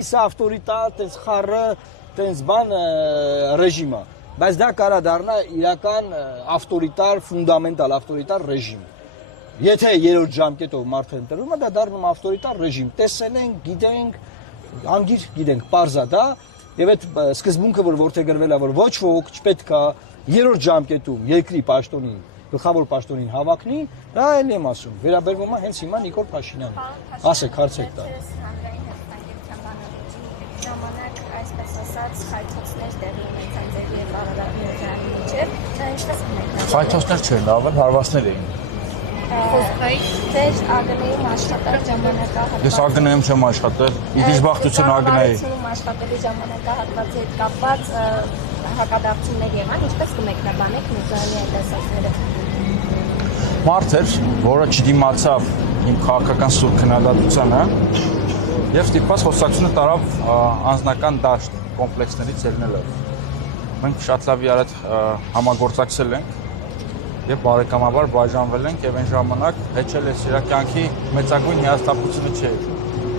Սա ավտորիտար, տենց խառը, տենց բան ռեժիմը, բայց դա կարա դառնա իրական ավտորիտար, ֆունդամենտալ ավտորիտար ռեժիմ։ Եթե երրորդ ժամկետով մարդը ընտրվում է, դա դառնում ավտորիտար ռեժիմ։ Տեսել ենք, գիտենք, անգիր գիտենք, պարզա դա, եւ այդ սկզբունքը, որ որտեղ գրվել է, որ ոչ ոք չպետք է երրորդ ժամկետում երկրի պաշտոնին, գլխավոր պաշտոնին հավակնի, դա էլ եմ ասում, վերաբերվում է հենց հիմա Նիկոլ Փաշինյանին։ Ասեք, հարցեք դա։ Ժամանակ այսպես ասած խայթոցներ տեղի ունեցան ձեր եւ Արարատի օջանի միջեւ, դա ինչպես կմեկնաբանեք։ Խայթոցներ չէին, լավ հարվածներ էին։ Ձեր ԱԳՆ-ում աշխատած ժամանակահատված։ Ես ԱԳՆ-ում չեմ աշխատել, իդիշբախտություն ԱԳՆ-ի։ Աշխատելու ժամանակահատվածի հետ կապված հակադարձություններ եղան, ինչպես կմեկնաբանեք Միրզոյանի այդ ասածները։ Մարդ էր, որը չդիմացավ իմ քաղաքական սուր քննադատությանը եւ ստիպված խոսակցությունը տարավ անձնական դաշտ կոմպլեքսներից ելնելով։ Մենք շատ լավ իրար համագործակցել ենք եւ բարեկամաբար բաժանվել ենք եւ այն ժամանակ հեչել է իր կյանքի մեծագույն հիասթափությունը չէր,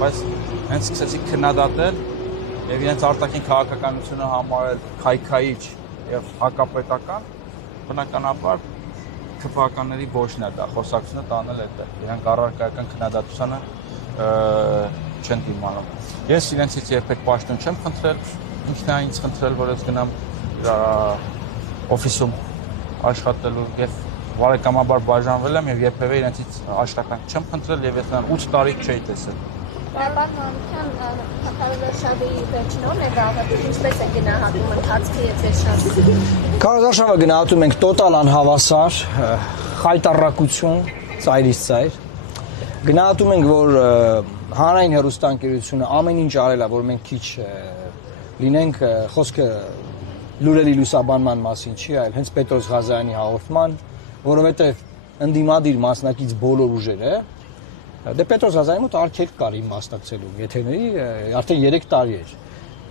բայց հենց սկսեցի քննադատել եւ իրենց արտաքին քաղաքականությունը համարել քայքայիչ եւ հակապետական, բնականաբար քվականների ոչն է դա խոսակցությունը տանել է դա իրանք առարկայական քննադատությանը չեն դիմանում։ Ես իրենցից երբեք պաշտոն չեմ խնդրել, ինքն է ինձ խնդրել, որ ես գնամ օֆիսում աշխատելու եւ բարեկամաբար բաժանվել եմ եւ երբեւե իրենցից աշխատանք չեմ խնդրել եւ ես նրան 8 տարի չէի տեսել։ Պարոն Մանուկյան, Քարոզարշավի վերջնորն է գաղափարը, ինչպես է գնահատում ընթացքը եւ ձեր շարժումը։ Քարոզարշավը գնահատում ենք տոտալ անհավասար, խայտառակություն, ծայրից ծայր։ Գնահատում ենք, որ հանրային հեռուստաընկերությունը ամեն ինչ արել է, որ մենք քիչ լինենք, խոսքը լուրերի լուսաբանման մասին չի այլ հենց Պետրոս Ղազարյանի հաղորդման, որովհետեւ ընդդիմադիր մասնակից բոլոր ուժերը դե Պետրոս Ղազարյանի մոտ արգելք կար իմ մասնակցելու եթերների արդեն 3 տարի էր։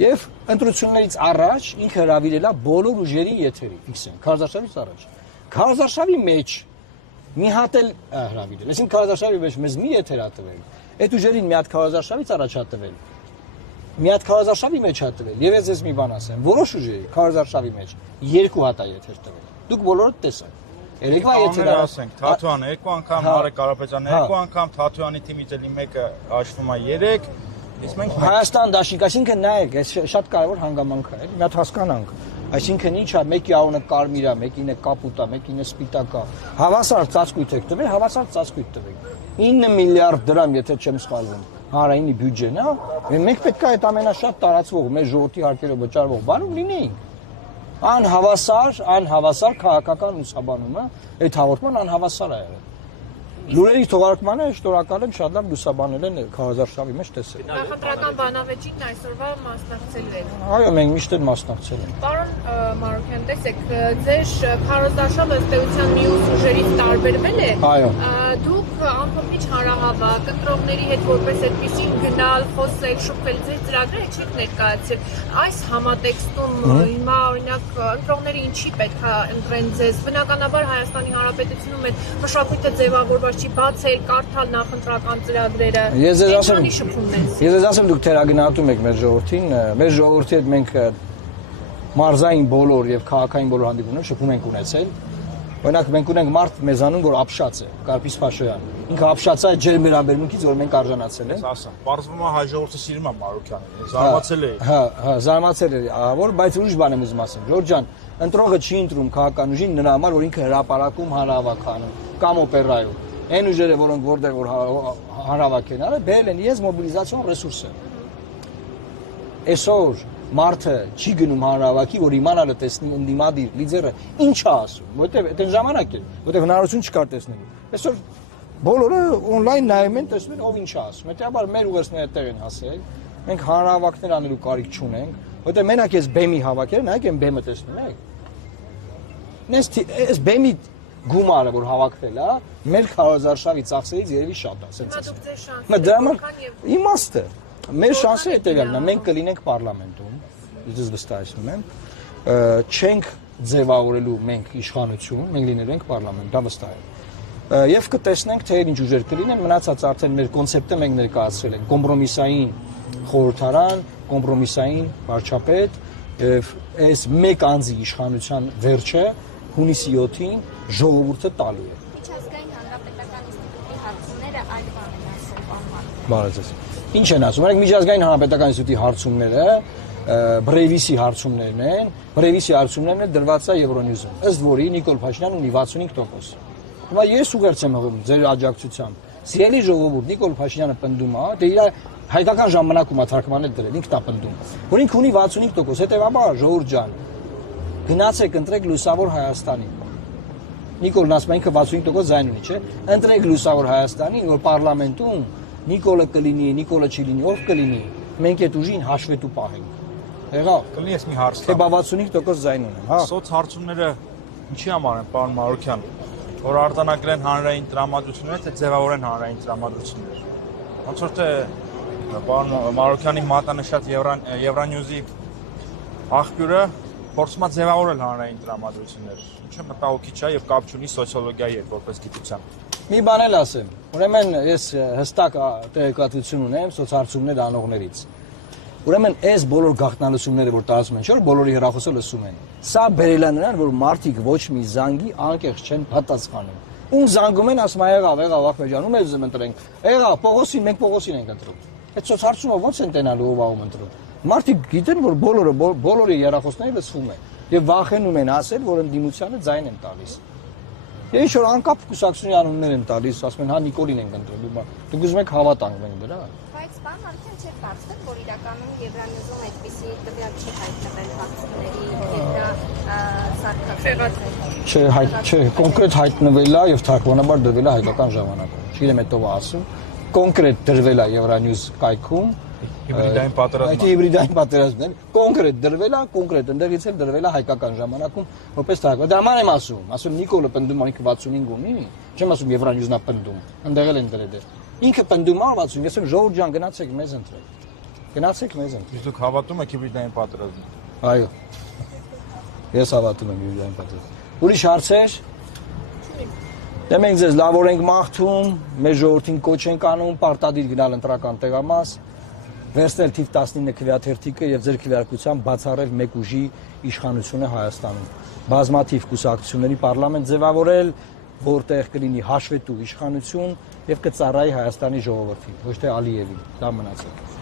Եվ ընտրություններից առաջ ինքը հրավիրել է բոլոր ուժերի եթերի, ֆիքսեն, Քարոզարշավից առաջ։ Քարոզարշավի մեջ մի հատ էլ հրավիրել։ Այսինքն Քարոզարշավի մեջ մեզ մի եթեր ա տվել։ Այդ ուժերին մի հատ Քարոզարշավից առաջ ա տվել։ Մի հատ Քարոզարշավի մեջ ա տվել։ Եվ ես մի բան ասեմ, որոշ ուժերի Քարոզարշավի մեջ 2 հատ ա եթեր տվել։ Դուք բոլորդ տեսաք։ Երեկվա եթերը ասենք, Թաթուան 2 անգամ, Հարե Կարապետյան 2 անգամ, Թաթուանի թիմից էլի մեկը հաշվում է 3, իսկ մենք Հայաստան դաշինք, այսինքն նայեք, այս շատ կարևոր հանգամանք է, մի հատ հասկանանք։ Այսինքն ինչ է, մեկի անունը կարմիր է, մեկինը կապուտ է, մեկինը սպիտակ է։ Հավասար ծածկույթ եք տվել, հավասար ծածկույթ տվեք։ 9 միլիարդ դրամ, եթե չեմ սխալվում, հանրայինի բյուջեն, հա։ Մենք պետք է այդ ամենաշատ տարածվող, մեր ժողովրդի հարկերով վճարվող բանում լինեինք։ Անհավասար քաղաքական լուսաբանումը, այդ հաղորդման անհավասար է եղել։ Լուրերի թողարկմանը շնորհակալ եմ, շատ լավ լուսաբանել են Քարոզարշավի մեջ տեսել։ Նախընտրական բանավեճին այսօրվա մասնակցելու եք։ Այո, մենք միշտ էլ մասնակցել ենք։ Պարոն Մանուկյան, տեսեք, ձեր Քարոզարշավը ըստ էության մյուս ուժերից տարբերվել է։ Այո։ Դուք ամփոփիչ հանրահավաք, ընտրողների հետ որպես այդպեսին գնալ, խոսել, շփվել, ձեր ծրագրերը չեք ներկայացրել։ Այս համատեքստում հիմա օրինակ ընտրողները ինչի պետք է ընտրեն ձեզ։ Բնականաբար Հայաստանի Հանրապետությունում այդ մշակույթը ձևավորված չի բացել, կարդալ նախընտրական ծրագրերը։ Ես ձեզ ասեմ, դուք թերագնահատում եք մեր ժողովրդին, մեր ժողովրդի հետ մենք մարզային բոլոր եւ քաղաքային բոլոր հանդիպումներ շփում ենք ունեցել։ Օրինակ մենք ունենք մարդ մեզանում, որ ապշած է, Կարպիս Փաշոյան։ Ինքը ապշած է ջեր վերաբերմունքից, որ մենք արժանացել ենք։ ասա, բարձվում է հայ ժողովրդը սիրում է Մանուկյանին, զարմացել է։ Հա, զարմացել է, ավոր, բայց ուրիշ բան եմ ուզում ասեմ։ Ժորժ ջան, ընտրողը չի ընտրում քաղաքական ուժին նրա համար, որ ինքը հրապարակում հանրահավաք անում կամ օպերայում։ Այն ուժերը, որոնք որտեղ որ հանրահավաք են արել, բերել են իրենց մոբիլիզացիոն ռեսուրսը։ Այսօր մարդը չի գնում հանրահավաքի, որ իմանալը տեսնի ընդդիմադիր լիդերը ինչ է ասում, որտեղ այդ ժամանակ է, որտեղ հնարավորություն չկար տեսնելու։ Այսօր բոլորը on-line նայում են, տեսնում են ով ինչ է ասում։ Հետեւաբար մեր ուղերձները տեղ են հասել։ Մենք հանրահավաքներ անելու կարիք չունենք, որտեղ մենակ ես բեմի հավաքերը, նայեք այն բեմը տեսնում եք։ Այս բեմի գումարը, որ հավաքվել է, մեր Քարոզարշավի ծախսերից երևի շատ է, ասենց։ Դրա համար իմաստը մեր շանսը հետևյալն է, մենք կլինենք պարլամենտում, ես վստահեցնում եմ, չենք ձևավորելու մենք իշխանություն, մենք լինելու ենք պարլամենտ, դա վստահ եմ։ Եվ կտեսնենք, թե ինչ ուժեր կլինեն, մնացած արդեն մեր կոնցեպտը մենք ներկայացրել ենք, կոմպրոմիսային խորհրդարան, կոմպրոմիսային վարչապետ եւ այս մեկ անձի իշխանության վերջը հունիսի 7-ին ժողովուրդը տալու է։ Միջազգային հանրապետական ինստիտուտի հարցումները այլ բան են ասում, պարոն Մարտիրոսյան։ Բարեձեզ։ Ինչ են ասում։ Օրինակ միջազգային հանրապետական ինստիտուտի հարցումները Բրեյվիսի հարցումներն են, Բրեյվիսի հարցումներն են դրված է Euronews-ում, ըստ որի Նիկոլ Փաշինյանն ունի 65%։ Հիմա ես ուղերձ եմ հղում ձեր աջակցությամբ։ Սիրելի ժողովուրդ, Նիկոլ Փաշինյանը պնդում է, դե իր հայկական ժամանակում է թարգմանել դրել, ինքն է պնդում, որ ինքը ունի 65%, հետեւաբար ժողովուրդ ջան, գնացեք ընտրեք լուսավոր Հայաստանին։ Նիկոլն ասում է ինքը 65% ձայն ունի, չէ՞։ Ընտրեք լուսավոր Հայաստանին, որ պարլամենտում Նիկոլը կլինի, Նիկոլը չի լինի, ով կլինի։ Մենք այդ ուժին հաշվետու պահենք։ Եղավ։ Կլինի ես մի հարց Թե 65% ձայն ունեն, հա։ Սոցհարցումները ինչի համար են, պարոն Մարուկյան, որ արտանագրեն հանրային տրամադրությունները, թե ձևավորեն հանրային տրամադրությունները։ Ոնց որ թե պարոն Մարուկյանի մատնանշած Euronews-ի աղբյուրը փորձում է ձևավորել հանրային տրամադրությունները։ Ինչը մտահոգիչ է եւ կապ չունի սոցիոլոգիայի հետ որպես գիտության։ Մի բան էլ ասեմ։ Ուրեմն ես հստակ տեղեկատվություն ունեմ սոցհարցումներ անողներից։ Ուրեմն այս բոլոր գաղտնալությունները, որ տարածում են, չէ՞ որ բոլորի հեռախոսը լսում են։ Սա բերել է նրան, որ մարդիկ ոչ մի զանգի անկեղծ չեն պատասխանում։ Ում զանգում են, ասում եղավ, Ախմեդ ջան, ում ես ընտրենք։ Եղավ, Պողոսին, մենք Պողոսին ենք ընտրում։ Այդ սոցհարցումը ո՞նց են տենալու ով աղում ընտրում։ Մարդիկ գիտեն, որ բոլորի հեռախոսները լսվում են եւ վախենում են ասել, որ ընդդիմությանը ձայն են տալիս։ Եվ ինչ որ անկապ կուսակցությունների անուններ են տալիս, ասում են, հա Նիկոլին ենք ընտրել։ Դուք ուզում եք հավատանք մենք դրա։ Բայց բան արդեն չէ կարծել, որ իրականում Euronews-ում այդպիսի տվյալ չի հայտնվել հարցումների եւ դա սարքած։ Չէ, կոնկրետ հայտնվել է եւ թարգմանաբար դրվել է հայկական ժամանակում։ Չգիտեմ հետո ասում, կոնկրետ դրվել է Euronews կայքում Հիբրիդային պատերազմը։ Այդ հիբրիդային պատերազմն է, կոնկրետ դրվել է, կոնկրետ ընդեղից էլ դրվել է հայկական ժամանակում, որպես թարգման։ Դա ման եմ ասում Նիկոլը պնդում է ինքը 65 ունի, չեմ ասում Euronews-ն է պնդում, ընդեղել են դրել։ Ինքը պնդում է 65, ես եմ ժողովուրդ ջան գնացեք մեզ ընտրեք։ Գնացեք մեզ ընտրեք։ Դուք հավատում եք հիբրիդային պատերազմին։ Այո։ Ես հավատում եմ հիբրիդային պատերազմին։ Ուրիշ հարցեր։ Դե մենք ձեզ լավ օրենք մաղթում, մեր ժողովրդին կոչ ենք անում պարտադիր գնալ ընտրական տեղամաս, վերցնել թիվ 19 քվեաթերթիկը եւ ձեր քվեարկությամբ բացառել մեկ ուժի իշխանությունը Հայաստանում։ Բազմաթիվ կուսակցությունների պարլամենտ ձևավորել, որտեղ կլինի հաշվետու իշխանություն եւ կծառայի Հայաստանի ժողովրդին, ոչ թե Ալիևին։ Դա մնացեք։